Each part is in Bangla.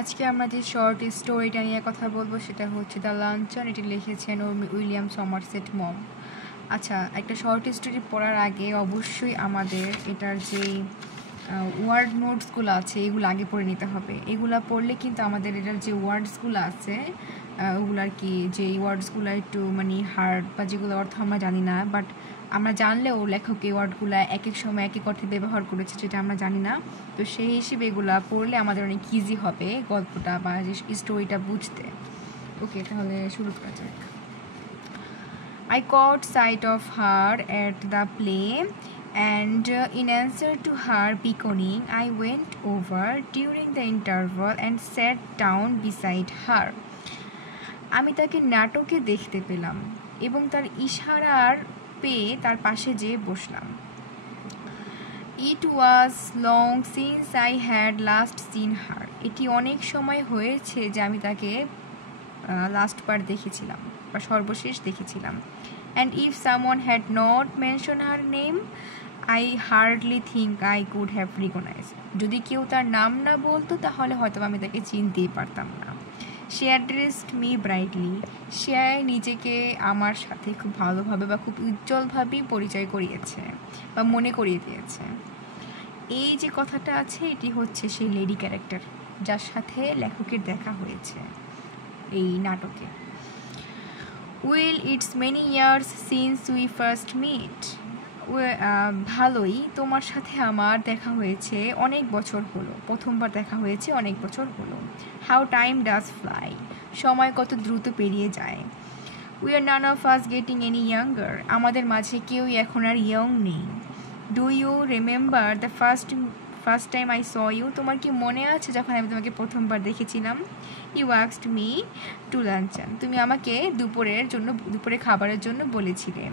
আজকে আমরা যে শর্ট স্টোরিটা নিয়ে কথা বলবো সেটা হচ্ছে দ্য লাঞ্চন। এটি লিখেছেন উইলিয়াম সমারসেট মম। আচ্ছা, একটা শর্ট স্টোরি পড়ার আগে অবশ্যই আমাদের এটার যে ওয়ার্ড নোটসগুলো আছে এগুলো আগে পড়ে নিতে হবে। এগুলো পড়লে কিন্তু আমাদের এটার যে ওয়ার্ডসগুলো আছে ওগুলো আর কি, যে ওয়ার্ডসগুলো একটু মানে হার্ড বা যেগুলো অর্থ আমরা জানি না, বাট আমরা জানলেও লেখক এই ওয়ার্ডগুলো এক এক সময় এক এক অর্থে ব্যবহার করেছে যেটা আমরা জানি না। তো সেই হিসেবে এগুলো পড়লে আমাদের অনেক ইজি হবে গল্পটা বা যে স্টোরিটা বুঝতে। ওকে, তাহলে শুরু করা যাক। I caught sight of her at the play, and in answer to her beckoning, I went over during the interval and sat down beside her. আমি তাকে নাটকে দেখতে পেলাম এবং তার ইশারার পেয়ে তার পাশে যেয়ে বসলাম। It was long since I had last seen her. এটি অনেক সময় হয়েছে যে আমি তাকে লাস্ট বার দেখেছিলাম বা সর্বশেষ দেখেছিলাম। And if someone had not mentioned her name, I hardly think I could have recognized. যদি কেউ তার নাম না বলতো তাহলে হয়তো আমি তাকে চিনতেই পারতাম না। She addressed me brightly. সে নিজেকে আমার সাথে খুব ভালোভাবে বা খুব উজ্জ্বলভাবেই পরিচয় করিয়েছে বা মনে করিয়ে দিয়েছে। এই যে কথাটা আছে এটি হচ্ছে সেই লেডি ক্যারেক্টার যার সাথে লেখকের দেখা হয়েছে এই নাটকে। Well, it's many years since we first met. ভালোই, তোমার সাথে আমার দেখা হয়েছে অনেক বছর হলো। প্রথমবার দেখা হয়েছে অনেক বছর হলো। How time does fly. সময় কত দ্রুত পেরিয়ে যায়। We are none of us getting any younger. আমাদের মাঝে কেউই এখন আর ইয়ং নেই। Do you remember the first time I saw you? তোমার কি মনে আছে যখন আমি তোমাকে প্রথমবার দেখেছিলাম? You asked me to luncheon. তুমি আমাকে দুপুরে খাবারের জন্য বলেছিলে।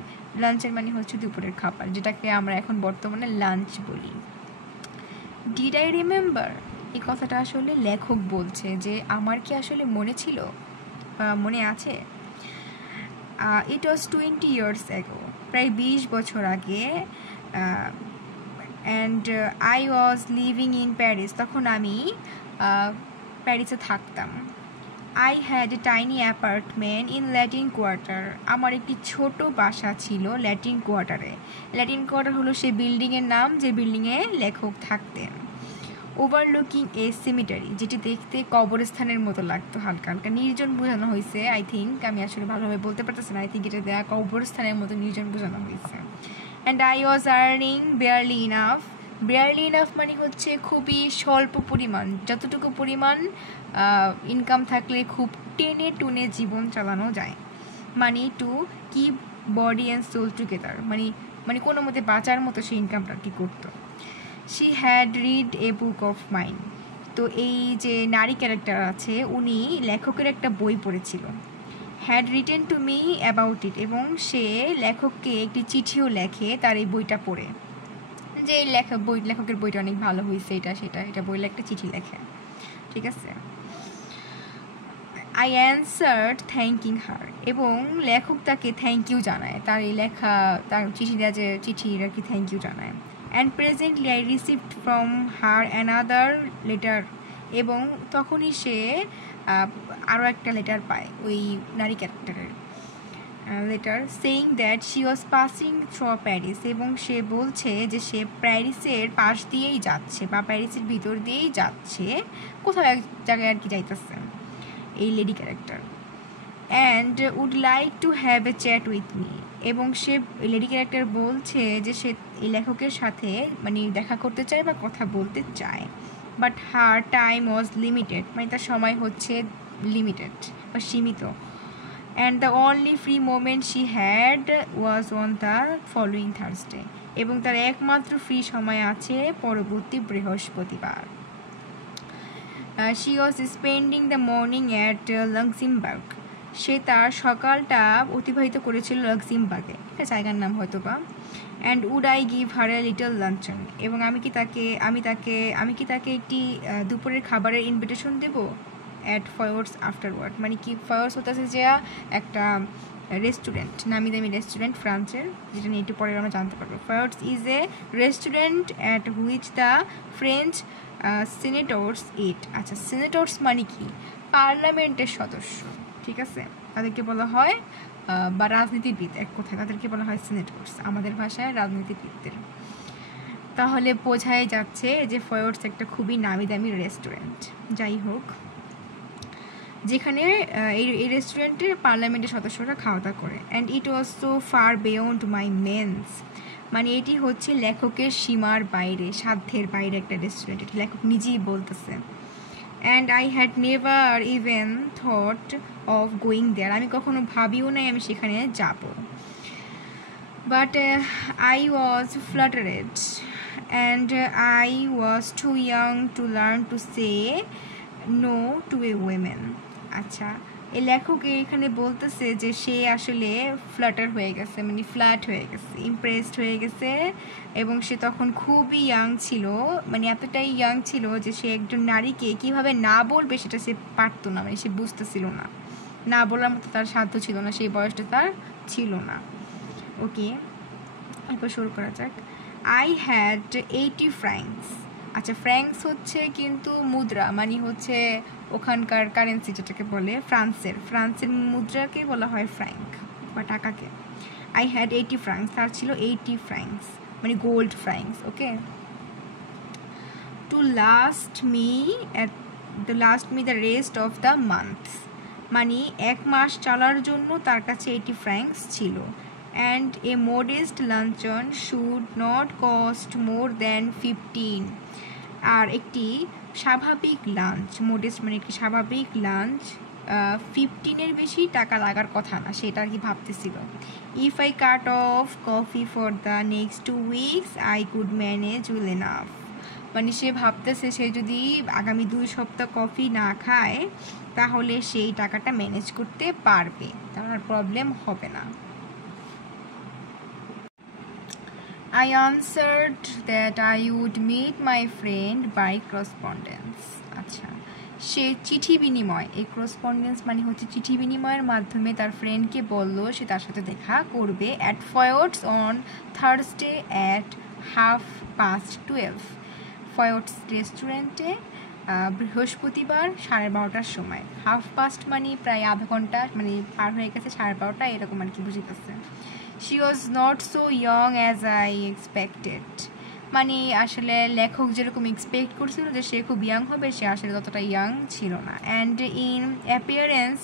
লাঞ্চের মানে হচ্ছে দুপুরের খাবার, যেটাকে আমরা এখন বর্তমানে লাঞ্চ বলি। Did I remember? এই কথাটা আসলে লেখক বলছে যে আমার কি আসলে মনে ছিল, মনে আছে। It was 20 years ago. প্রায় 20 বছর আগে। and I was living in Paris. তখন আমি প্যারিসে থাকতাম। I had a tiny apartment in Latin Quarter. আমার একটি ছোট বাসা ছিল ল্যাটিন কোয়ার্টারে। ল্যাটিন কোয়ার্টার হলো সেই বিল্ডিংয়ের নাম যে বিল্ডিংয়ে লেখক থাকতেন। ওভারলুকিং এ সিমিটারি, যেটি দেখতে কবরস্থানের মতো লাগতো, হালকা হালকা নির্জন বোঝানো হয়েছে। আই থিঙ্ক, আমি আসলে ভালোভাবে বলতে পারতেছি না, আই থিঙ্ক এটা দেয়া কবরস্থানের মতো নির্জন বোঝানো হয়েছে। And I was earning barely enough. Barely enough মানে হচ্ছে খুবই স্বল্প পরিমাণ, যতটুকু পরিমাণ ইনকাম থাকলে খুব টেনে টুনে জীবন চালানো যায়। Money to keep body and soul together, মানে কোনো মতে বাঁচার মতো সে ইনকামটা কি করতো। She had read a book of mine. তো এই যে নারী ক্যারেক্টার আছে উনি লেখকের একটা বই পড়েছিল। Had written to me about it, এবং সে লেখককে একটি চিঠিও লেখে তার এই বইটা পড়ে, যে লেখকের বইটা অনেক ভালো হয়েছে, এটা বইলে একটা চিঠি লেখে। ঠিক আছে। আই অ্যান্সার্ড থ্যাঙ্কিং হার, এবং লেখক তাকে থ্যাংক ইউ জানায়, তার এই লেখা তার চিঠি দেওয়া যে চিঠির আর কি থ্যাংক ইউ জানায়। And presently I received from her another letter, এবং তখনই সে আরও একটা লেটার পায় ওই নারী ক্যারেক্টারের letter, saying that she was passing through Paris, এবং সে বলছে যে সে প্যারিসের পাশ দিয়েই যাচ্ছে বা প্যারিসের ভিতর দিয়েই যাচ্ছে, কোথাও এক জায়গায় আর কি যাইতেছে এই lady character. And would like to have a chat with me, এবং সে লেডি ক্যারেক্টার বলছে যে সে এই লেখকের সাথে মানে দেখা করতে চায় বা কথা বলতে চায়। But her time was limited, মানে তার সময় হচ্ছে লিমিটেড বা সীমিত। And the only free moment she had was on the following Thursday, এবং তার একমাত্র ফ্রি সময় আছে পরবর্তী বৃহস্পতিবার। She was spending the morning at Luxembourg, সে তার সকালটা অতিবাহিত করেছিল লাক্সেমবার্গে, একটা জায়গার নাম হয়তো বা। And would I give her a little luncheon, এবং আমি কি তাকে একটি দুপুরের খাবারের ইনভিটেশন দেব। অ্যাট ফায়ার্স আফটারওয়ার্ড, মানে কি ফায়ার্স হতেছে যে একটা রেস্টুরেন্ট, নামি দামি রেস্টুরেন্ট ফ্রান্সের, যেটা নিয়ে একটু পরে আমরা জানতে পারবো। Foyot's is a restaurant at which the French senators eat. আচ্ছা, সিনেটর্স মানে কি? পার্লামেন্টের সদস্য, ঠিক আছে, তাদেরকে বলা হয় বা রাজনীতিবিদ, এক কথায় তাদেরকে বলা হয় সিনেটর্স, আমাদের ভাষায় রাজনীতিবিদদের। তাহলে বোঝাই যাচ্ছে যে ফয়েটস একটা খুবই নামি দামি রেস্টুরেন্ট। যাই হোক, যেখানে এই রেস্টুরেন্টের পার্লামেন্টের সদস্যরা খাওয়া দাওয়া করে। And it was so far beyond my means, মানে এটি হচ্ছে লেখকের সীমার বাইরে, সাধ্যের বাইরে একটা রেস্টুরেন্ট, এটি লেখক নিজেই বলতেছে। And I had never even thought of going there, আমি কখনো ভাবিও নাই আমি সেখানে যাব। But I was flattered and I was too young to learn to say no to a women. আচ্ছা, এই লেখক এখানে বলতেছে যে সে আসলে ফ্লাটার হয়ে গেছে, মানে ফ্ল্যাট হয়ে গেছে, ইমপ্রেসড হয়ে গেছে, এবং সে তখন খুবই ইয়াং ছিল, মানে এতটাই ইয়াং ছিল যে সে একজন নারীকে কীভাবে না বলবে সেটা সে পারতো না, মানে সে বুঝতেছিল না, না বলার মতো তার সাধ্য ছিল না, সেই বয়সটা তার ছিল না। ওকে, এরপর শুরু করা যাক। I had 80 francs. আচ্ছা, ফ্র্যাঙ্কস হচ্ছে কিন্তু মুদ্রা, মানে হচ্ছে ওখানকার কারেন্সি যেটাকে বলে, ফ্রান্সের মুদ্রাকে বলা হয় ফ্র্যাঙ্ক বা টাকাকে। আই হ্যাড 80 ফ্র্যাঙ্কস, তার ছিল 80 ফ্র্যাঙ্কস, মানে gold francs. Okay, to last me the rest of the month, মানে এক মাস চলার জন্য তার কাছে 80 ফ্র্যাঙ্কস ছিল। And a modest luncheon should not cost more than 15, আর একটি স্বাভাবিক লাঞ্চ, মোডেস্ট মানে একটি স্বাভাবিক লাঞ্চ 15-এর বেশি টাকা লাগার কথা না, সেটা আর কি ভাবতেছিল। If I cut off coffee for the next 2 weeks I could manage well enough, মানে সে ভাবতেছে সে যদি আগামী 2 সপ্তাহ কফি না খায় তাহলে সেই টাকাটা ম্যানেজ করতে পারবে, তার প্রবলেম হবে না। I answered that I would meet my friend by correspondence. আচ্ছা, সে চিঠি বিনিময়, এই করসপন্ডেন্স মানে হচ্ছে চিঠি বিনিময়ের মাধ্যমে তার ফ্রেন্ডকে বললো সে তার সাথে দেখা করবে অ্যাট ফয়েটস অন থার্সডে অ্যাট 12:30, ফয়েটস রেস্টুরেন্টে বৃহস্পতিবার 12:30টার সময়। 12:30 মানে প্রায় আধা ঘন্টা, মানে পার হয়ে গেছে 12:30, এরকম আর কি বুঝিতেছে। She was not so young as I expected, মানে আসলে লেখক যেরকম এক্সপেক্ট করছিল যে সে খুব ইয়াং হবে, সে আসলে ততটা ইয়াং ছিল না। And in appearance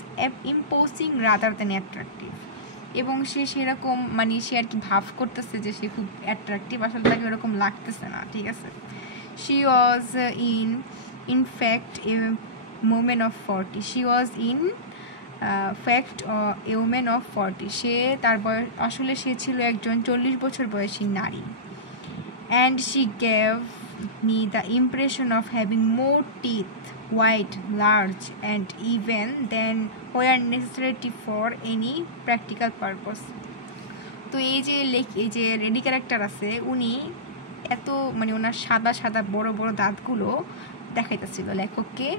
imposing rather than attractive, এবং সে সেরকম মানে সে আর কি ভাব করতেছে যে সে খুব অ্যাট্রাকটিভ, আসলে তাকে ওরকম লাগতেছে না, ঠিক আছে। She was in fact a woman of 40, she was in fact A women of 40, সে তার বয়স আসলে সে ছিল একজন 40 বছর বয়সী নারী। And she gave me the impression of having more teeth, white, large and even than were necessary for any practical purpose. তো এই যে রেডি ক্যারেক্টার আছে, উনি এত মানে ওনার সাদা সাদা বড় বড় দাঁতগুলো দেখাইতেছিল লেখককে,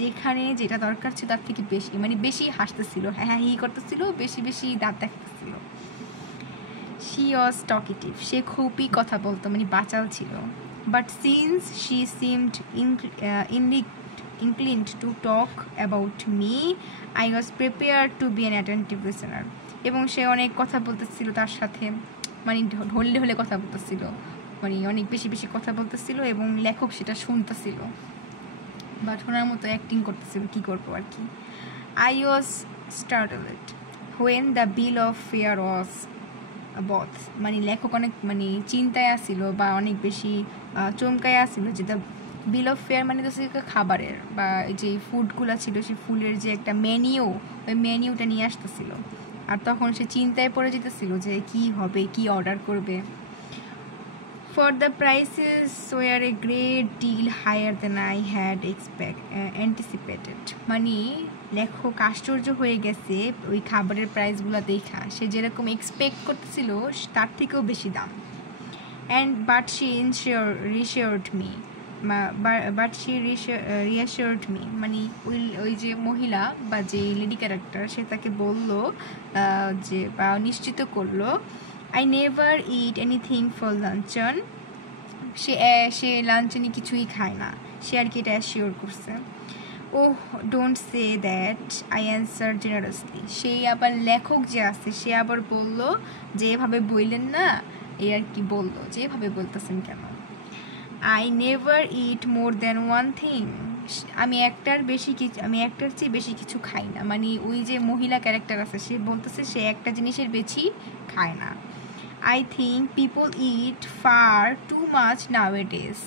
যেখানে যেটা দরকার ছিল তার থেকে বেশি, মানে বেশি হাসতেছিল, হ্যাঁ হি করতেছিল, বেশি বেশি দাঁত দেখাতেছিল। শি ওয়াজ টকিটিভ, সে খুবই কথা বলতো, মানে বাচাল ছিল। But since she seemed inclined to talk about me, I was prepared to be an attentive listener, এবং সে অনেক কথা বলতেছিল তার সাথে, মানে ঢলে ঢলে কথা বলতেছিল, মানে অনেক বেশি বেশি কথা বলতেছিল, এবং লেখক সেটা শুনতেছিল, বাট ওনার মতো অ্যাক্টিং করতেছিল, কী করবো আর কি। I was startled when the bill of fare was brought, মানে লেখক অনেক মানে চিন্তায় আসছিল বা অনেক বেশি চমকায় আসছিল যে দ্য বিল অফ ফেয়ার মানে তো খাবারের বা যে ফুডগুলো ছিল সেই ফুলের যে একটা মেনিউ, ওই মেনিউটা নিয়ে আসতেছিল, আর তখন সে চিন্তায় পড়ে যেতেছিল যে কি হবে, কি অর্ডার করবে। For the prices were a great deal higher than I had anticipated, মানে লেখক আশ্চর্য হয়ে গেছে ওই খাবারের প্রাইসগুলো দেখা, সে যেরকম এক্সপেক্ট করতেছিল তার থেকেও বেশি দাম। But she reassured me, but she reassured me, মানে ওই যে মহিলা বা যে লেডি ক্যারেক্টার সে তাকে বলল যে বা নিশ্চিত করলো I never eat anything for luncheon, সে লাঞ্চনে কিছুই খায় না, সে আর কি এটা অ্যাসিওর করছে। Oh don't say that, I answered generously. সেই আবার লেখক যে আছে সে আবার বলল যে এভাবে বললেন না, এ আর কি বললো যে এভাবে বলতেছেন কেন। I never it more than one thing, আমি একটার চেয়ে বেশি কিছু খাই না, মানে ওই যে মহিলা ক্যারেক্টার আছে সে বলতেছে সে একটা জিনিসের বেশি খায় না। I think people it fur too much nowadays,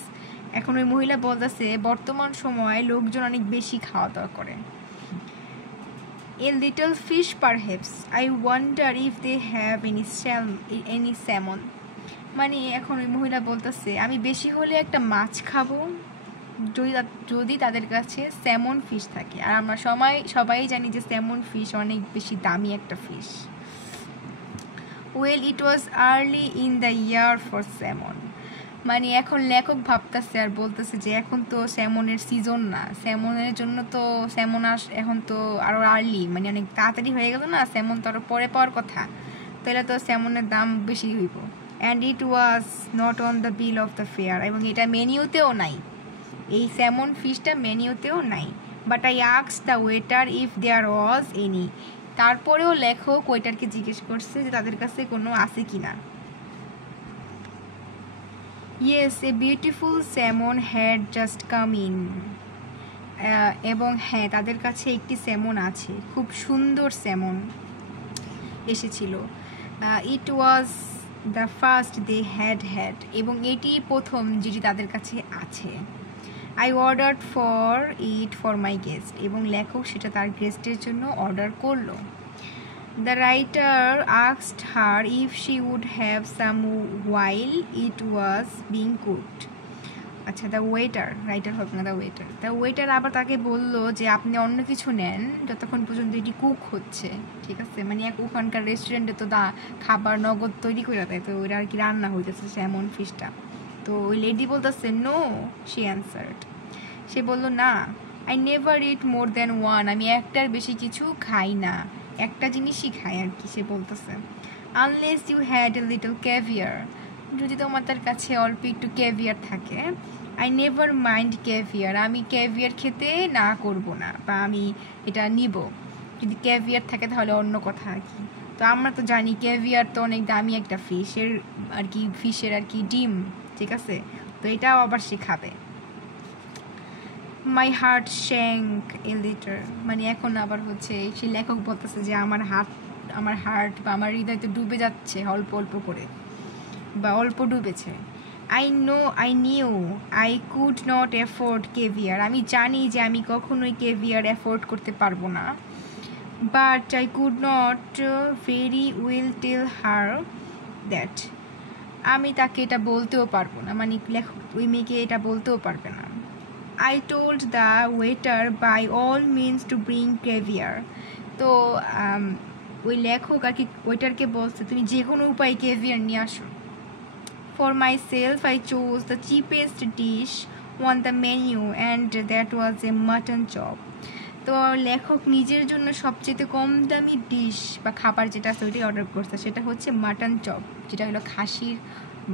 এখন ওই মহিলা বলতেছে বর্তমান সময়ে লোকজন অনেক বেশি খাওয়া দাওয়া করে। A little fish perhaps, I wonder if they have any salmon, মানে এখন ওই মহিলা বলতেছে আমি বেশি হলে একটা মাছ খাবো যদি তাদের কাছে স্যামন ফিশ থাকে, আর আমরা সবাই জানি যে স্যামন ফিশ অনেক বেশি দামি একটা fish. Well it was early in the year for salmon, মানে এখন লেখক ভাবতেছে আর বলতেছে যে এখন তো স্যামনের সিজন না, স্যামনের জন্য তো স্যামন এখন তো আরও আর্লি, মানে অনেক তাড়াতাড়ি হয়ে গেল না, স্যামন তো আরও পরে পাওয়ার কথা, তাহলে তো স্যামনের দাম বেশি হইব। And it was not on the bill of the fare, এবং এটা মেনিউতেও নাই, এই স্যামন ফিশটা মেনিউতেও নাই। But I asked the waiter if there was any, তারপরেও লেখক ওয়েটারকে জিজ্ঞেস করছে যে তাদের কাছে কোনো আছে কি না। Yes, a beautiful salmon had just come in, এবং হ্যাঁ তাদের কাছে একটি স্যামন আছে, খুব সুন্দর স্যামন এসেছিল। It was the first they had, এবং এটি প্রথম যেটি তাদের কাছে আছে। I order for it for my guest, এবং লেখক সেটা তার গেস্টের জন্য অর্ডার করলো। The writer asked her if she would have some while it was being cooked, আচ্ছা দ্য ওয়েটার, রাইটার হবে না, দ্য ওয়েটার আবার তাকে বললো যে আপনি অন্য কিছু নেন যতক্ষণ পর্যন্ত এটি কুক হচ্ছে, ঠিক আছে, মানে ওখানকার রেস্টুরেন্টে তো খাবার নগদ তৈরি করে দেয়, তো ওরা আর কি রান্না হইতেছে স্যামন ফিশটা। তো ওই লেডি বলতেছে নো, শি অ্যান্সার্ড, সে বলল না, I never it more than one, আমি একটার বেশি কিছু খাই না, একটা জিনিসই খাই আর কি, সে বলতেছে। Unless you had a little caviar, যদি তোমার তার কাছে অল্প একটু ক্যাভিয়ার থাকে। আই নেভার মাইন্ড ক্যাভিয়ার, আমি ক্যাভিয়ার খেতে না করব না, বা আমি এটা নিব যদি ক্যাভিয়ার থাকে, তাহলে অন্য কথা আর কি। তো আমরা তো জানি ক্যাভিয়ার তো অনেক দামি একটা ফিশের আর কি ডিম, ঠিক আছে, তো এটাও আবার সে খাবে। মাই হার্ট শ্যাঙ্ক এ লিটার, মানে এখন আবার হচ্ছে সে লেখক বলতেছে যে আমার হার্ট বা আমার হৃদয় তো ডুবে যাচ্ছে অল্প অল্প করে, বা অল্প ডুবেছে। I knew I could not afford caviar, আমি জানি যে আমি কখনোই ক্যাভিয়ার অ্যাফোর্ড করতে পারবো না। But I could not very well tell her that, আমি তাকে এটা বলতেও পারবো না, মানে লেখক ওই মেয়েকে এটা বলতেও পারবে না। I told the waiter by all means to bring caviar, তো ওই লেখক আর কি ওয়েটারকে বলছে তুমি যে কোনো উপায়ে ক্যাভিয়ার নিয়ে আসো। For myself I chose the cheapest dish on the menu and that was a mutton chop, তো লেখক নিজের জন্য সবচেয়ে কম দামি ডিশ বা খাবার যেটা আছে ওইটাই অর্ডার করছে, সেটা হচ্ছে মাটন চপ, যেটা হলো খাসির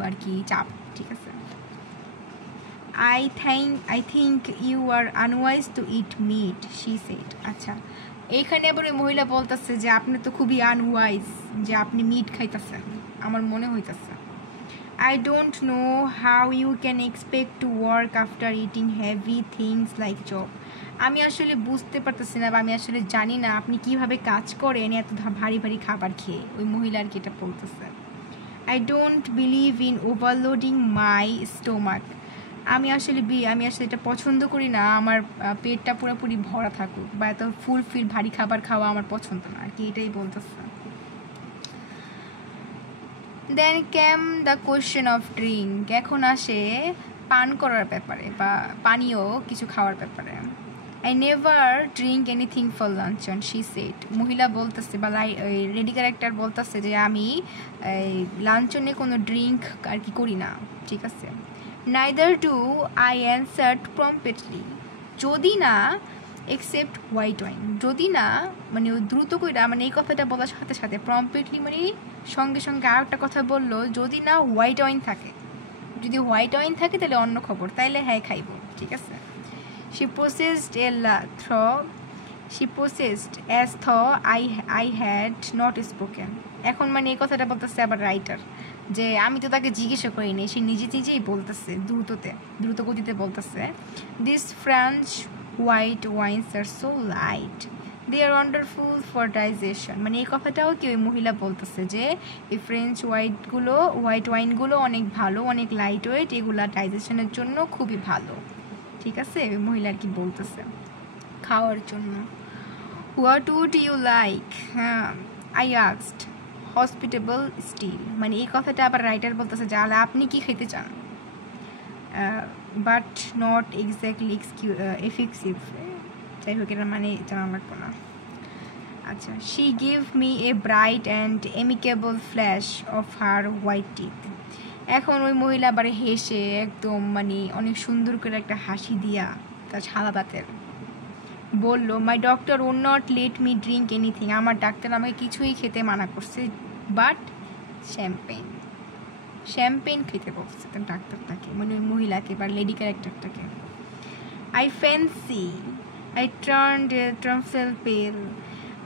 আর কি চাপ, ঠিক আছে। I think you are unwise to eat meat, she said, আচ্ছা এইখানে আবার ওই মহিলা বলতেছে যে আপনি তো খুবই আনওয়াইজ যে আপনি মিট খাইতেছেন, আমার মনে হইতেছে। I don't know how you can expect to work after eating heavy things like chop, আমি আসলে বুঝতে পারতেছি না, বা আমি আসলে জানি না আপনি কিভাবে কাজ করেন এত ভারী ভারী খাবার খেয়ে, ওই মহিলা আর কি এটা বলতেছে। I don't believe in overloading my stomach, আমি আসলে এটা পছন্দ করি না, আমার পেটটা পুরোপুরি ভরা থাকুক, বা এত ফুলফিল ভারী খাবার খাওয়া আমার পছন্দ না আর কি, এটাই বলতেছে। দেন ক্যাম দ্য কোয়েশ্চেন অফ ড্রিঙ্ক, এখন আসে পান করার ব্যাপারে বা পানীয় কিছু খাওয়ার ব্যাপারে। I never drink anything for luncheon, she said, মহিলা বলতেছে বা লেডি ক্যারেক্টার বলতেছে যে আমি লাঞ্চনে কোনো ড্রিঙ্ক আর কি করি না, ঠিক আছে। Neither do I answered promptly. যদি না except white wine. যদি না মানে দ্রুত কইরা মানে এই কথাটা বলার সাথে সাথে promptly মানে সঙ্গে সঙ্গে আর একটা কথা বললো যদি না হোয়াইট ওয়াইন থাকে, যদি হোয়াইট ওয়াইন থাকে তাহলে অন্য খবর, তাইলে হ্যাঁ খাইব, ঠিক আছে। She possessed she possessed as though I had not spoken. এখন মানে এই কথাটা বলতেছে আবার রাইটার যে আমি তো তাকে জিজ্ঞাসা করিনি, সে নিজেই বলতেছে দ্রুত গতিতে বলতেছে this French white wines are so light, they are wonderful for digestion. মানে এই কথাটাও কি ওই মহিলা বলতেছে যে এই ফ্রেঞ্চ হোয়াইট ওয়াইনগুলো অনেক ভালো, অনেক লাইট ওয়েট, এগুলা ডাইজেশনের জন্য খুবই ভালো, ঠিক আছে। ওই মহিলা আর কি বলতেছে খাওয়ার জন্য। হোয়াট উড ইউ লাইক, হ্যাঁ আই আস্কড হসপিটেবল স্টিল। মানে এই কথাটা আবার রাইটার বলতেছে যে আপনি কি খেতে চান, বাট নট এক্স্যাক্টলি এফেক্টিভ, যাই হোক এটা মানে জানা লাগবো না। আচ্ছা, she give me a bright and amicable flash of her white teeth. এখন ওই মহিলা আবার হেসে একদম মানে অনেক সুন্দর করে একটা হাসি দিয়া তার ছালা দাঁতের বললো my doctor would not let me drink anything. আমার ডাক্তার আমাকে কিছুই খেতে মানা করছে, বাট শ্যাম্পেন খেতে বলছে তার ডাক্তারটাকে, মানে ওই মহিলাকে বা লেডি ক্যারেক্টারটাকে। আই ফ্যান্সি আই ট্রান্সেল পেল।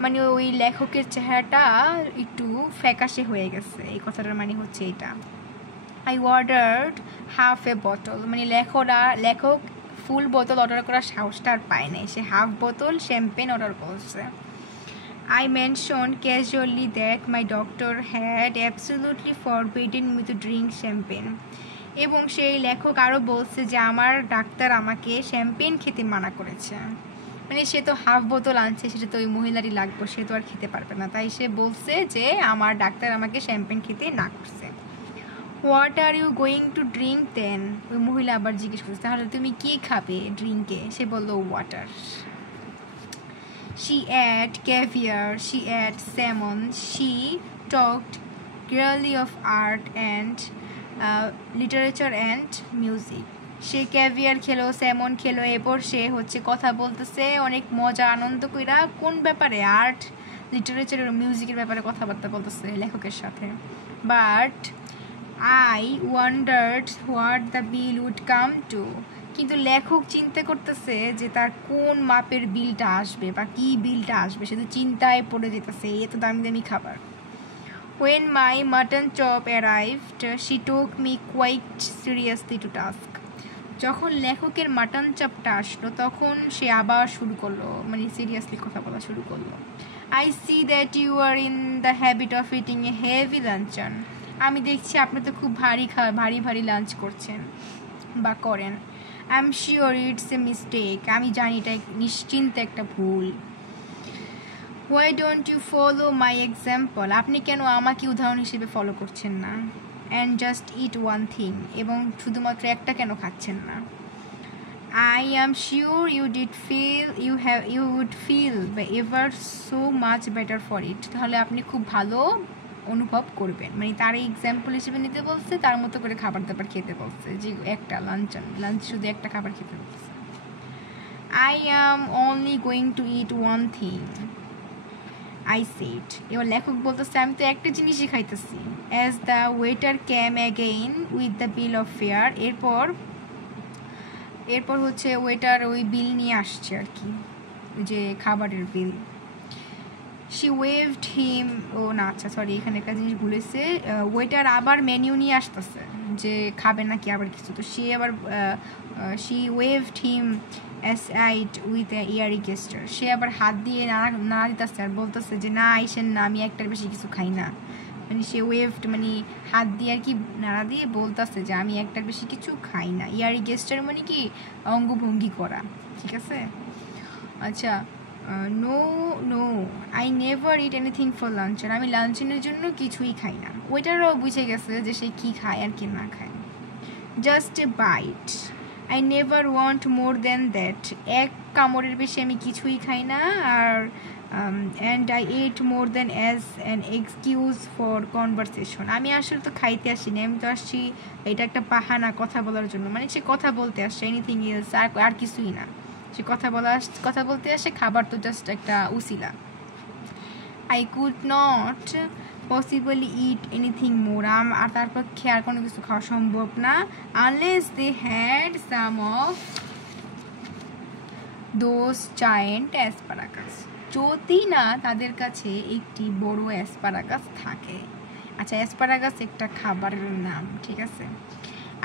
মানে ওই লেখকের চেহারাটা একটু ফ্যাকাশে হয়ে গেছে, এই কথাটার মানে হচ্ছে এটা। I ordered half A bottle. মানে লেখক ফুল বোতল অর্ডার করার সাহসটা আর পায় নাই, সে হাফ বোতল শ্যাম্পেন অর্ডার করছে। I mentioned casually that my doctor had absolutely forbidden me to drink champagne. এবং সেই লেখক আরও বলছে যে আমার ডাক্তার আমাকে শ্যাম্পেন খেতে মানা করেছে। মানে সে তো হাফ বোতল আনছে, সেটা তো ওই মহিলারই লাগবে, সে তো আর খেতে পারবে না, তাই সে বলছে যে আমার ডাক্তার আমাকে শ্যাম্পেন খেতে না করছে। What are you going to drink then? ওই মহিলা আবার জিজ্ঞেস করছে তাহলে তুমি কী খাবে ড্রিঙ্কে? সে বললো water. She ate caviar, she ate salmon, she talked clearly of art and literature and music. Say caviar খেলো, স্যামন খেলো, এরপর সে হচ্ছে কথা বলতেছে অনেক মজা আনন্দ কইরা, কোন ব্যাপারে? আর্ট, লিটারেচার আর মিউজিকের ব্যাপারে কথাবার্তা বলতেছে লেখকের সাথে। But I wondered what the bill would come to. কিন্তু লেখক চিন্তা করতেছে যে তার কোন মাপের বিলটা আসবে বা কি বিলটা আসবে, সে তো চিন্তায় পড়ে যেতেছে, এত দামি দামি খাবার। When my mutton chop arrived, she took me quite seriously to task. যখন লেখকের মাটন চপটা আসলো তখন সে আবার শুরু করলো, মানে সিরিয়াসলি কথা বলা শুরু করলো। I see that you are in the habit of eating a heavy luncheon. আমি দেখছি আপনি তো খুব ভারী লাঞ্চ করছেন বা করেন। I am sure it's a mistake. আমি জানি এটা নিশ্চিন্তে একটা ভুল। Why don't you follow my example? আপনি কেন আমাকে উদাহরণ হিসেবে ফলো করছেন না? And just eat one thing. এবং শুধুমাত্র একটা কেন খাচ্ছেন না? I am sure you would feel ever so much better for it. তাহলে আপনি খুব ভালো অনুভব করবেন। মানে তার এক্সাম্পল হিসেবে নিতে বলছে, তার মতো করে খাবার দাবার খেতে বলছে, যে একটা লাঞ্চ শুধু একটা খাবার খেতে বলছে। I am only going to eat one thing I said. এবার লেখক বলতেছে আমি তো একটা জিনিসই খাইতেছি। As the waiter came again with the bill of fare. এরপর হচ্ছে ওয়েটার ওই বিল নিয়ে আসছে আর কি, যে খাবারের বিল। শি ওয়েভড হিম, ও না আচ্ছা সরি, এখানে একটা জিনিস ভুলেছে, ওয়েটার আবার মেনিউ নিয়ে আসতেছে যে খাবে নাকি আবার কিছু, তো সে আবার she waved him aside with airy gesture. সে আবার হাত দিয়ে নাড়া দিতেছে আর বলতেছে যে না আইসেন না, আমি একটার বেশি কিছু খাই না। মানে সে ওয়েভড মানে হাত দিয়ে আর কি নাড়া দিয়ে বলতেছে যে আমি একটার বেশি কিছু খাই না। ইয়ারি গেস্টার মানে কি অঙ্গভঙ্গি করা, ঠিক আছে। আচ্ছা, no I never eat anything for luncheon. আমি লাঞ্চেনের জন্য কিছুই খাই না। ওইটারও বুঝে গেছে যে সে কী খায় আর কি না খায়। Just a bite, I never want more than that. এক কামড়ের বেশি আমি কিছুই খাই না। আর and I ate more than as an excuse for conversation. আমি আসলে তো খাইতে আসিনি, আমি তো আসছি এটা একটা বাহানা কথা বলার জন্য, মানে সে কথা বলতে আসছে, এনিথিং এলস, আর কিছুই না। সে কথা বলতে আসে, খাবার তো জাস্ট একটা উসিলা। I could not possibly eat anything more, আর তার পক্ষে আর কোনো কিছু খাওয়া সম্ভব না, unless they had some of those giant asparagus, যদি না তাদের কাছে একটি বড় অ্যাসপারাগাস থাকে। আচ্ছা, অ্যাসপারাগাস একটা খাবারের নাম, ঠিক আছে।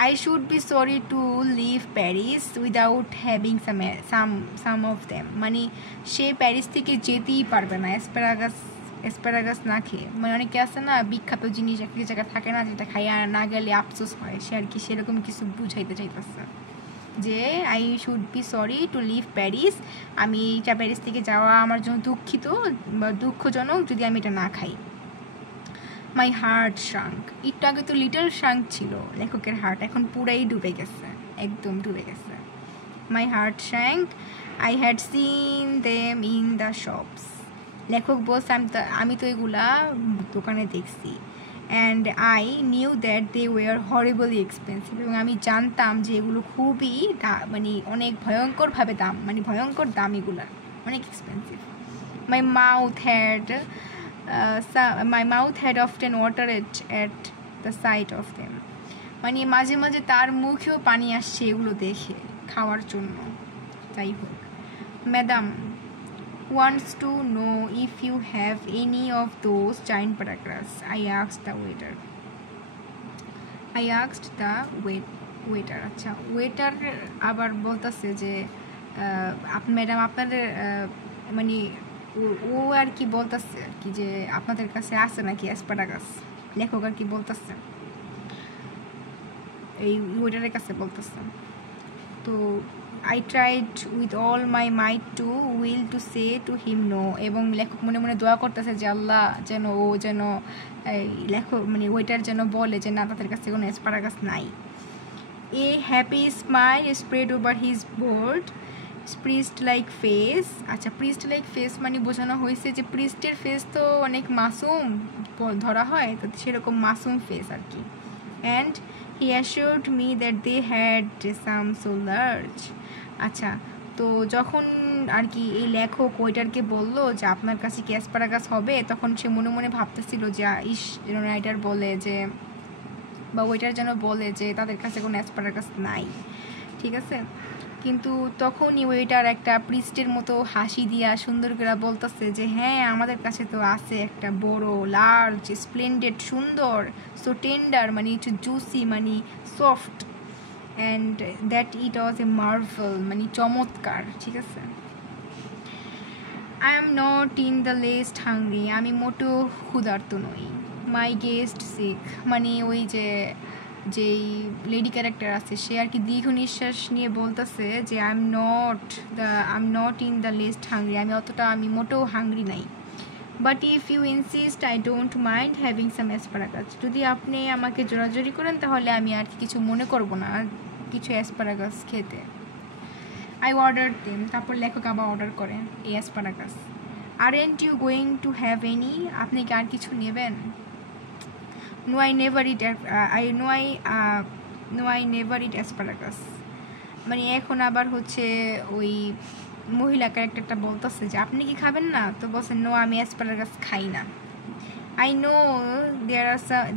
I should be sorry to leave Paris without having some of them, মানে সে প্যারিস থেকে যেতেই পারবে না অ্যাসপারাগাস না খেয়ে। মানে অনেকে আছে না বিখ্যাত জিনিস একটা জায়গায় থাকে না, যেটা খাইয়া না গেলে আফসোস হয়, সে আর কি সেরকম কিছু বুঝাইতে চাইতেছে যে I should be sorry to leave Paris, আমি এটা প্যারিস থেকে যাওয়া আমার জন্য দুঃখিত বা দুঃখজনক যদি আমি এটা না খাই। মাই হার্ট শাঙ্ক, একটু আগে তো লিটল শাঙ্ক ছিল লেখকের হার্ট, এখন পুরাই ডুবে গেছে, একদম ডুবে গেছে। My heart sank, I had seen them in the shops, লেখক বলছে আমি তো এগুলা দোকানে দেখছি। And I knew that they were horribly expensive, এবং আমি জানতাম যে এগুলো খুবই মানে অনেক ভয়ঙ্করভাবে দাম, মানে ভয়ঙ্কর দাম, এগুলা অনেক expensive. My mouth had often watered at the sight of them, মানে মাঝে মাঝে তার মুখেও পানি আসছে এগুলো দেখে খাওয়ার জন্য। যাই হোক, madam wants to know if you have any of those giant paragraphs, I asked the waiter. আচ্ছা, ওয়েটার আবার বলতেছে যে ম্যাডাম আপনাদের মানে ও আর কি বলতেছে আর কি যে আপনাদের কাছে আছে নাকি অ্যাসপারাগাস, লেখক আর কি বলতেছে, এই ওয়েটারের কাছে বলতেছে। তো I tried with all my might to will to say to him no, এবং লেখক মনে মনে দোয়া করতেছে যে আল্লাহ যেন ও যেন লেখক মানে ওয়েটার যেন বলে যে না তাদের কাছে কোনো অ্যাসপারাগাস নাই। এ happy smile spread over his board priest like face, আচ্ছা প্রিস্ট লাইক ফেস মানে বোঝানো হয়েছে যে প্রিস্টের ফেস তো অনেক মাসুম ধরা হয়, তো সেরকম মাসুম ফেস আর কি। And he assured me that they had some so large, আচ্ছা তো যখন আর কি এই লেখক ওয়েটারকে বললো যে আপনার কাছে কি অ্যাসপারাগাস হবে, তখন সে মনে মনে ভাবতেছিল যে যেন রাইটার বলে যে বা ওয়েটার যেন বলে যে তাদের কাছে কোনো অ্যাসপারাগাস নাই, ঠিক আছে। কিন্তু তখনই ওয়েটার একটা প্রিস্টের মতো হাসি দিয়া সুন্দর করে বলতেছে যে হ্যাঁ আমাদের কাছে তো আছে একটা বড় লার্জ স্প্লেন্ডেড সুন্দর, সো টেন্ডার মানে একটু জুসি মানে soft, and that it was a marvel মানে চমৎকার, ঠিক আছে। I am not in the least hungry, আমি মোটেও ক্ষুধার্ত নই। মাই গেস্ট সিক, মানে ওই যেই লেডি ক্যারেক্টার আছে সে আর কি দীর্ঘ নিঃশ্বাস নিয়ে বলতেছে যে I am not in the least hungry, আমি মোটেও হাংরি নাই। But if you insist I don't mind having some asparagus, যদি আপনি আমাকে জোরাজোরি করেন তাহলে আমি আর কিছু মনে করব না কিছু অ্যাসপারাগাস খেতে। আই অর্ডার দেম, তারপর লেখক আবার অর্ডার করেন এই asparagus. Aren't you going to have any, আপনি কি আর কিছু নেবেন? No I never eat asparagus, মানে এখন আবার হচ্ছে ওই মহিলা ক্যারেক্টারটা বলতেছে যে আপনি কি খাবেন না, তো বলছে নো আমি অ্যাসপারাগাস খাই না। I know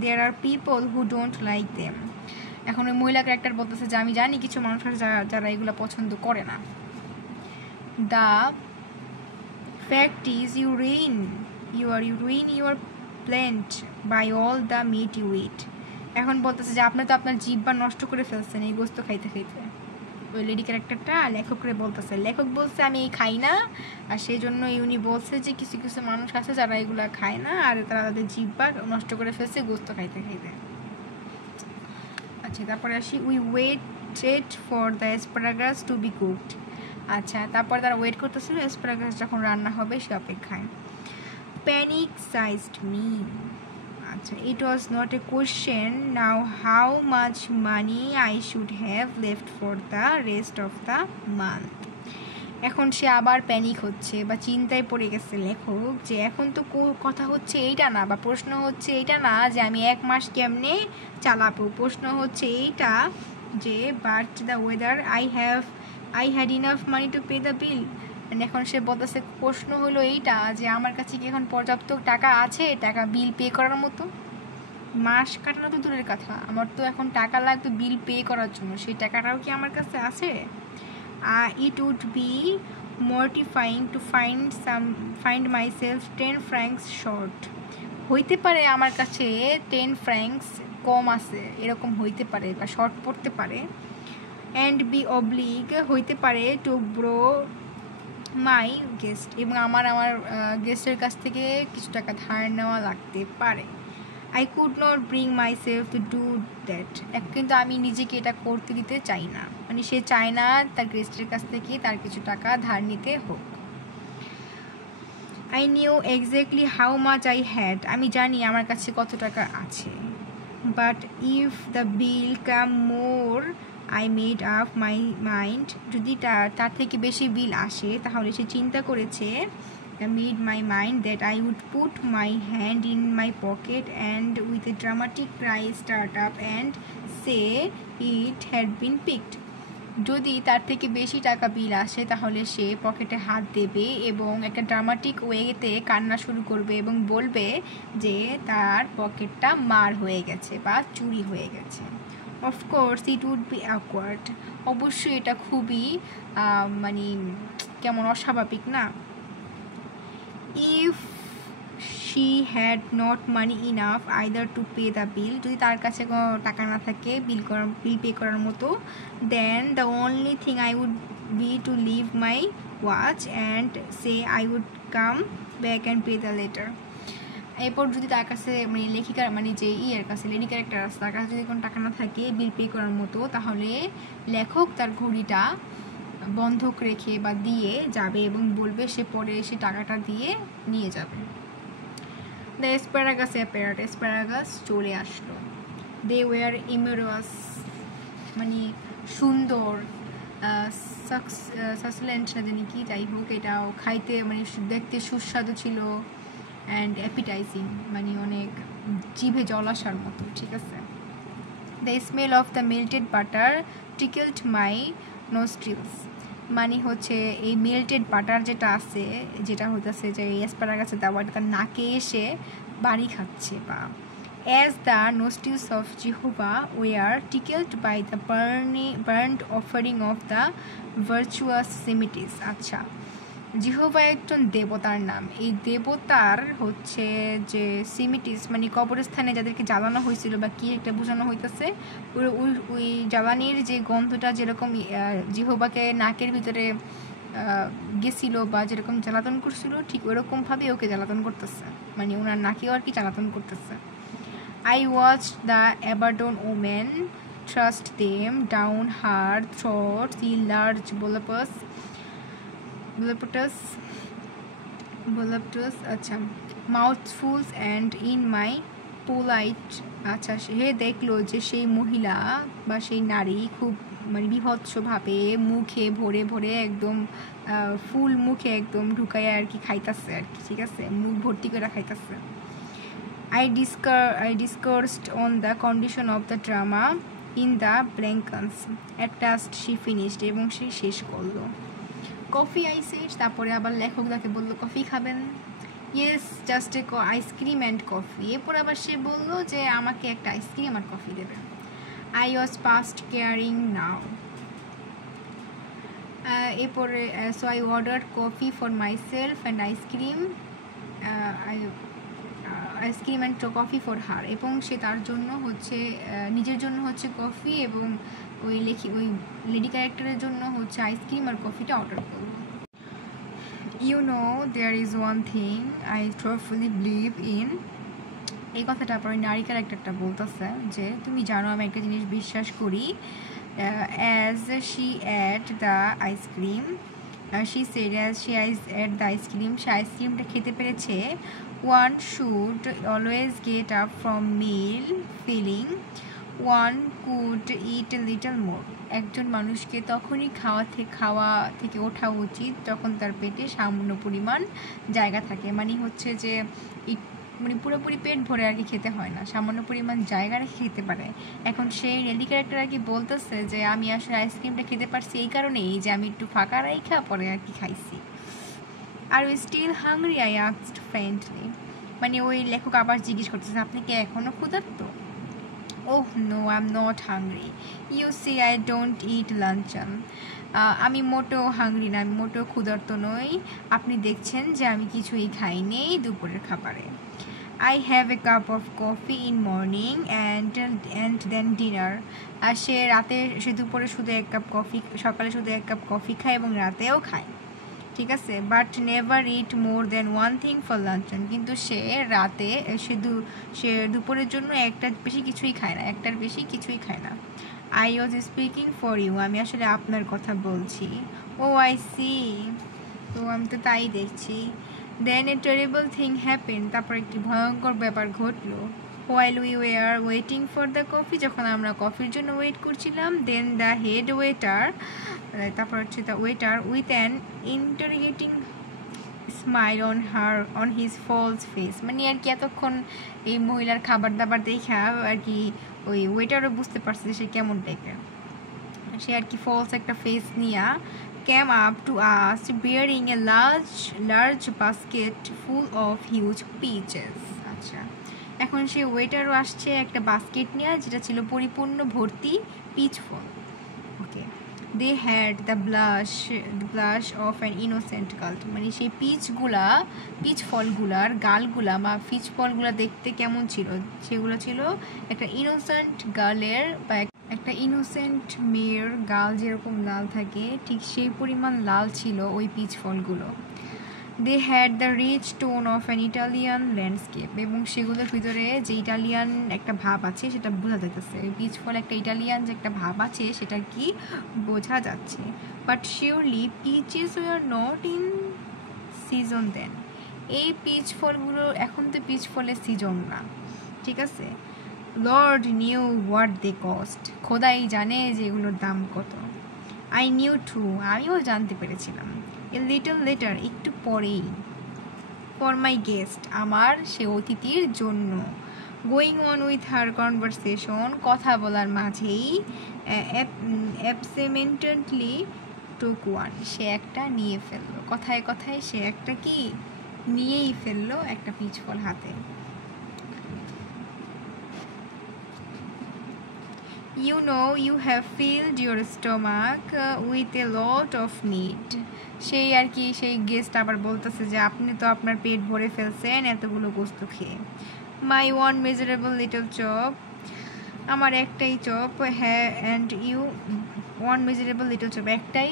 there are people who don't like them, এখন ওই মহিলা ক্যারেক্টার বলতেছে যে আমি জানি কিছু মানুষ আছে যারা এগুলো পছন্দ করে না। The fact is you ruin your plant by all the meat you eat, এখন বলতেছে যে আপনি তো আপনার জিহ্বা নষ্ট করে ফেলছেন এই গোস্ত খাইতে খাইতে। ওই লেডি ক্যারেক্টারটা লেখকরে বলতেছে, লেখক বলছে আমি এই খাই না, আর সেই জন্য উনি বলছে যে কিছু কিছু মানুষ আছে যারা এগুলা খায় না আর তারা তাদের জিহ্বা নষ্ট করে ফেলছে গোস্ত খাইতে খাইতে। আচ্ছা তারপরে আসি, we waited for the asparagus to be cooked, আচ্ছা তারপর তারা ওয়েট করতেছিল অ্যাসপারাগাস যখন রান্না হবে সে অপেক্ষায়। প্যানিক সাইজড মি, আচ্ছা it was not a question now how much money I should have left for the rest of the month, এখন সে আবার প্যানিক হচ্ছে বা চিন্তায় পড়ে গেছে লেখক, যে এখন তো কথা হচ্ছে এইটা না, বা প্রশ্ন হচ্ছে এইটা না যে আমি 1 মাস কেমনে চালাবো, প্রশ্ন হচ্ছে এইটা যে but the weather I had enough money to pay the বিল। এখন সে বলতেছে, প্রশ্ন হলো এইটা যে আমার কাছে কি এখন পর্যাপ্ত টাকা আছে টাকা বিল পে করার মতো? মাস কাটানো তো দূরের কথা, আমার তো এখন টাকা লাগবে বিল পে করার জন্য, সেই টাকাটাও কি আমার কাছে আছে? It would be mortifying to find myself 10 francs short. হইতে পারে আমার কাছে 10 francs কম আছে, এরকম হইতে পারে, বা শর্ট পড়তে পারে। and be obliged হইতে পারে to borrow my guest, এবং আমার গেস্টের কাছ থেকে কিছু টাকা ধার নেওয়া লাগতে পারে। I could not bring myself to do that. কিন্তু আমি নিজেকে এটা করতে দিতে চাই না, মানে সে চায় না তার গেস্টের কাছ থেকে তার কিছু টাকা ধার নিতে হোক। I knew exactly how much I had. আমি জানি আমার কাছে কত টাকা আছে। But if the bill come more, I made up my mind. যদি তার থেকে বেশি বিল আসে তাহলে সে চিন্তা করেছে, I made my mind that I would put my hand in my pocket and with a dramatic cry start up and say it had been picked. যদি তার থেকে বেশি টাকা বিল আসে তাহলে সে পকেটে হাত দেবে এবং একটা ড্রামাটিক ওয়েতে কান্না শুরু করবে এবং বলবে যে তার পকেটটা মার হয়ে গেছে বা চুরি হয়ে গেছে। Of course it would be awkward, অবশ্যই এটা খুবই মানে কেমন অস্বাভাবিক না? if she had not money enough either to pay the bill, যদি তার কাছে কোনো টাকা না থাকে বিল পে করার মতো, then the only thing I would be to leave my watch and say I would come back and pay the later. এরপর যদি তার কাছে মানে লেখিকার মানে যে কাছে লেডি ক্যারেক্টার আছে তার কাছে যদি কোনো টাকা না থাকে বিল পে করার মতো, তাহলে লেখক তার ঘড়িটা বন্ধক রেখে বা দিয়ে যাবে এবং বলবে সে পরে এসে টাকাটা দিয়ে নিয়ে যাবে। দ্য অ্যাসপারাগাস চলে আসলো। দে ওয়ার ইমেরোয়াস, মানে সুন্দর, সাসলেন্ট না জানি কি, যাই হোক এটাও খাইতে মানে দেখতে সুস্বাদু ছিল, অ্যান্ড অ্যাপিটাইজিং মানে অনেক জিভে জল আসার মতো, ঠিক আছে। The smell of the melted butter tickled my nostrils, মানে হচ্ছে এই মেল্টেড বাটার যেটা আছে, যেটা হইতেছে যে অ্যাসপারাগাসে দেওয়া, এটা তার নাকে এসে বাড়ি খাচ্ছে, বা as the nostrils of Jehovah were tickled by the burnt offering of the virtuous Semites. আচ্ছা, জিহোভা একজন দেবতার নাম। এই দেবতার হচ্ছে যে সিমিটিস মানে কবরস্থানে যাদেরকে জ্বালানো হয়েছিল বা কি একটা বোঝানো হইতেছে, ওই জ্বালানির যে গন্ধটা যেরকম জিহোবাকে নাকের ভিতরে গেছিল বা যেরকম জ্বালাতন করছিল, ঠিক ওরকমভাবে ওকে জ্বালাতন করতেছে, মানে ওনার নাকেও আর কি জ্বালাতন করতেছে। I watched the Abaddon woman thrust them down her throat, the large voluptuous আচ্ছা mouthfuls, and in my polite, আচ্ছা সে দেখলো যে সেই মহিলা বা সেই নারী খুব মানে বিভৎসভাবে মুখে ভরে ভরে একদম ফুল মুখে একদম ঢুকাইয়া আর কি খাইতেছে আর কি, ঠিক আছে, মুখ ভর্তি করে খাইতেছে। I discoursed on the condition of the drama in the Blankens. At last she finished, এবং সে শেষ করলো। কফি আই সেড, তারপরে আবার লেখক তাকে বললো কফি খাবেন? Yes, just a ice cream and coffee. এরপর আবার সে বললো যে আমাকে একটা আইসক্রিম আর কফি দেবে। আই ওয়াজ পাস্ট কেয়ারিং নাও। এরপরে so I order coffee for my self and ice cream and coffee for her, এবং সে তার জন্য হচ্ছে নিজের জন্য হচ্ছে কফি এবং ওই লেডি ক্যারেক্টারের জন্য হচ্ছে আইসক্রিম আর কফিটা অর্ডার করবো। You know there is one thing I truly believe in, এই কথাটা পরে নারী ক্যারেক্টারটা বলতেছে যে তুমি জানো আমি একটা জিনিস বিশ্বাস করি। As she ate the ice cream, she said as she ate the ice cream, সে আইসক্রিমটা খেতে পেরেছে। One should always get up from meal feeling one could eat a little more. একজন মানুষকে তখনই খাওয়া থেকে ওঠা উচিত যখন তার পেটে সামান্য পরিমাণ জায়গা থাকে, মানে হচ্ছে যে মানে পুরোপুরি পেট ভরে আর কি খেতে হয় না, সামান্য পরিমাণ জায়গা রেখে খেতে পারে। এখন সেই লেডি ক্যারেক্টার আর কি বলতেছে যে আমি আসলে আইসক্রিমটা খেতে পারছি এই কারণেই যে আমি একটু ফাঁকা রাইখা পরে আর কি খাইছি। Are you still hungry, I asked friendly, মানে ওই লেখক আবার জিজ্ঞেস করতেছে আপনি কি এখনও ক্ষুধার্ত? Oh no, I am not hungry, you see I don't eat luncheon. আমি মোটেও হাংরি না, আমি মোটেও ক্ষুধার্ত নই, আপনি দেখছেন যে আমি কিছুই খাইনি দুপুরের খাবারে। I have a cup of coffee in morning and then dinner. আর সে দুপুরে শুধু এক কাপ কফি, সকালে শুধু এক কাপ কফি খায় এবং রাতেও খায়, ঠিক আছে। But never it more than one thing for luncheon, কিন্তু সে রাতে সে দুপুরের জন্য একটার বেশি কিছুই খায় না। I was speaking for you, আমি আসলে আপনার কথা বলছি। ও আই সি, তো আমি তো তাই দেখছি। দেন এ টেরিবল থিং হ্যাপেন, তারপর একটি ভয়ঙ্কর ব্যাপার ঘটলো। While we were waiting for the coffee, যখন আমরা কফির জন্য ওয়েট করছিলাম। দেন দ্য হেড ওয়েটার, তারপর হচ্ছে the waiter with an interrogating smile on his false face, মানে আর কি এতক্ষণ এই মহিলার খাবার দাবার দেখা আর কি ওই ওয়েটারও বুঝতে পারছে যে সে কেমন টাইপের। সে আর কি ফলস একটা ফেস নিয়ে came up to us bearing a large basket full of huge peaches. আচ্ছা, এখন সে ওয়েটারও আসছে একটা বাস্কেট নিয়ে যেটা ছিল পরিপূর্ণ ভর্তি পিচ ফল। Okay, they had the blush of an innocent girl, মানে সেই পিচ ফলগুলার গালগুলা বা পিচ ফলগুলা দেখতে কেমন ছিল, সেগুলো ছিল একটা ইনোসেন্ট গার্লের বা একটা ইনোসেন্ট মেয়ের গাল যেরকম লাল থাকে ঠিক সেই পরিমাণ লাল ছিল ওই পিচ ফলগুলো। They had the rich tone of an Italian landscape, এবং সেগুলোর ভিতরে যে ইটালিয়ান একটা ভাব আছে সেটা বোঝা যাচ্ছে, ওই পিচ ফল একটা ইটালিয়ান যে একটা ভাব আছে সেটা কি বোঝা যাচ্ছে। But surely peaches were not in season then, এই পিচ ফলগুলো এখন তো পিচ ফলের সিজন না, ঠিক আছে। Lord knew what they cost, খোদাই জানে যে এগুলোর দাম কত। আই নিউ টু, আমিও জানতে পেরেছিলাম। এ লিটল লেটার, একটু পরেই। ফর মাই গেস্ট, আমার সে অতিথির জন্য। Going on with her conversation, কথা বলার মাঝেই অ্যাবসেমেন্টেডলি টুক ওয়ান, সে একটা নিয়ে ফেললো, কথায় কথায় সে একটা কি নিয়েই ফেললো, একটা পিচ ফল হাতে। You know you have filled your stomach with a lot of meat. সেই আর কি সেই গেস্ট আবার বলতেছে যে আপনি তো আপনার পেট ভরে ফেলছেন এতগুলো গোস্ত খেয়ে। My one miserable little chop, আমার একটাই চপ, হ্যাঁ, and you one miserable little chop, একটাই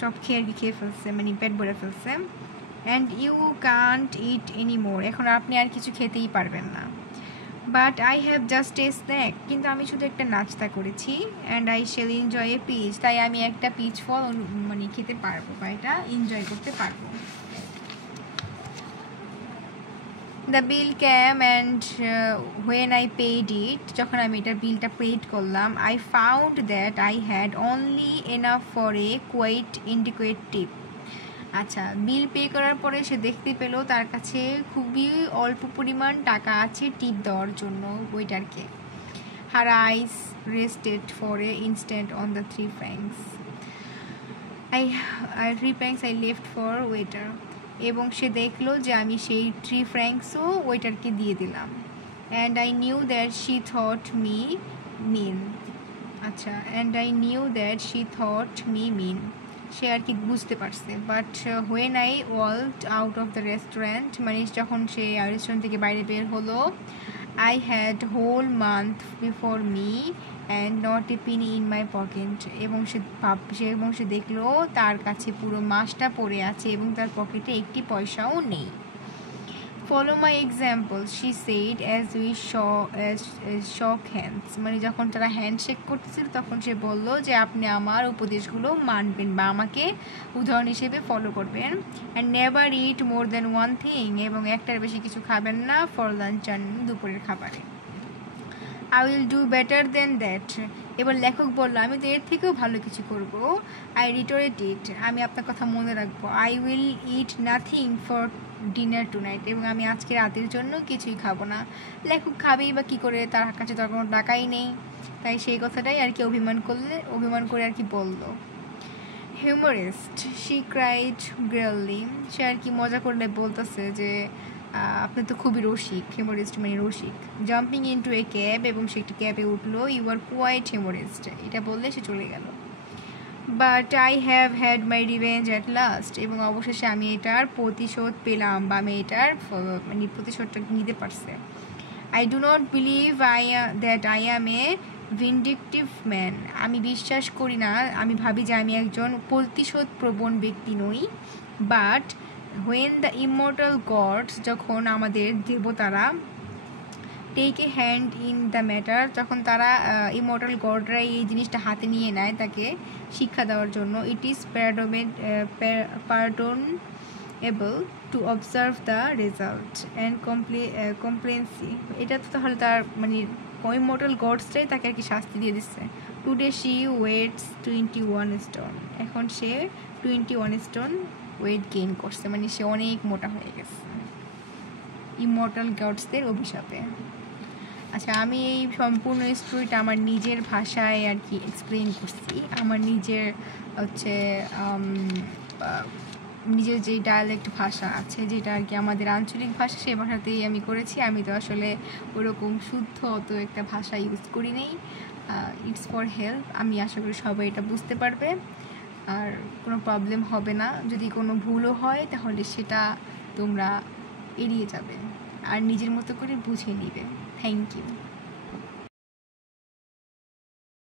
চপ খেয়ে আর কি খেয়ে ফেলছে, মানে পেট ভরে ফেলছে। And you can't eat any more, এখন আপনি আর কিছু খেতেই পারবেন না। But I have just a snack, কিন্তু আমি শুধু একটা নাস্তা করেছি। And I shall enjoy a peach, তাই আমি একটা পিচ ফল মানে খেতে পারবো বা এটা এনজয় করতে পারবো। The bill came and when I paid it, যখন আমি এটার বিলটা পেড করলাম, I found that I had only enough for a quite inadequate tip. আচ্ছা, বিল পে করার পরে সে দেখতে পেল তার কাছে খুবই অল্প পরিমাণ টাকা আছে টিপ দেওয়ার জন্য ওয়েটারকে। Her eyes rested for a instant on the 3 francs I left for waiter, এবং সে দেখলো যে আমি সেই 3 francsও ওয়েটারকে দিয়ে দিলাম। And I knew that she thought me mean, আচ্ছা, and I knew that she thought me mean, সে আর কি বুঝতে পারছে। But when I walked out of the restaurant, মানে যখন সে রেস্টুরেন্ট থেকে বাইরে বের হলো, I had whole month before me and not a penny in my pocket, এবং সে দেখলো তার কাছে পুরো মাসটা পড়ে আছে এবং তার পকেটে একটি পয়সাও নেই। Follow my example, she said as we shock hands, মানে যখন তারা হ্যান্ডশেক করতেছিল তখন সে বললো যে আপনি আমার উপদেশগুলো মানবেন বা আমাকে উদাহরণ হিসেবে ফলো করবেন। And never it more than one thing, এবং একটার বেশি কিছু খাবেন না ফর লাঞ্চ, দুপুরের খাবারে। I will do better then that, এবার লেখক বলল, আমি তো এর থেকেও ভালো কিছু করব। আই রিটোরেট ইট, আমি আপনার কথা মনে রাখবো। I will it nothing for dinner tonight, এবং আমি আজকে রাতের জন্য কিছুই খাবো না। লেখক খাবেই বা কী করে, তার কাছে তো আর কোনো টাকাই নেই, তাই সেই কথাটাই আর কি অভিমান করে আর কি বললো। হিউমারিস্ট, শি ক্রাইড গ্রেললি, সে আর কি মজা করলে বলতেছে যে আপনি তো খুবই রসিক। হিউমারিস্ট মানে রসিক। জাম্পিং ইনটু এ ক্যাব, এবং সে একটি ক্যাবে উঠলো। ইউ আর কোয়াইট হিউমারিস্ট, এটা বললে সে চলে গেল। But I have had my revenge at last, এবং অবশেষে আমি এটার প্রতিশোধ পেলাম, বা আমি এটার মানে প্রতিশোধটা নিতে পারছে। I do not believe that I am A vindictive man, আমি বিশ্বাস করি না, আমি ভাবি যে আমি একজন প্রতিশোধ প্রবণ ব্যক্তি নই। But when the immortal gods, যখন আমাদের দেবতারা take a hand in the matter, যখন তারা ইমর্টাল গডরা এই জিনিসটা হাতে নিয়ে নেয় তাকে শিক্ষা দেওয়ার জন্য, it is pardonable to observe the result and complacency, এটা তো তাহলে তার মানে ইমর্টাল গডসটাই তাকে আর কি শাস্তি দিয়ে দিচ্ছে। টুডে শি ওয়েটস 21 স্টোন, এখন সে 21 স্টোন ওয়েট গেইন করছে, মানে সে অনেক মোটা হয়ে গেছে ইমর্টাল গডসদের অভিশাপে। আচ্ছা, আমি এই সম্পূর্ণ স্টোরিটা আমার নিজের ভাষায় আর কি এক্সপ্লেন করছি, আমার নিজের হচ্ছে নিজের যেই ডায়ালেক্ট ভাষা আছে, যেটা আর কি আমাদের আঞ্চলিক ভাষা, সেই ভাষাতেই আমি করেছি। আমি তো আসলে ওরকম শুদ্ধ অত একটা ভাষা ইউজ করি নেই। ইটস ফর হেল্প, আমি আশা করি সবাই এটা বুঝতে পারবে আর কোনো প্রবলেম হবে না। যদি কোনো ভুলও হয় তাহলে সেটা তোমরা এড়িয়ে যাবে আর নিজের মতো করে বুঝে নিবে। Thank you.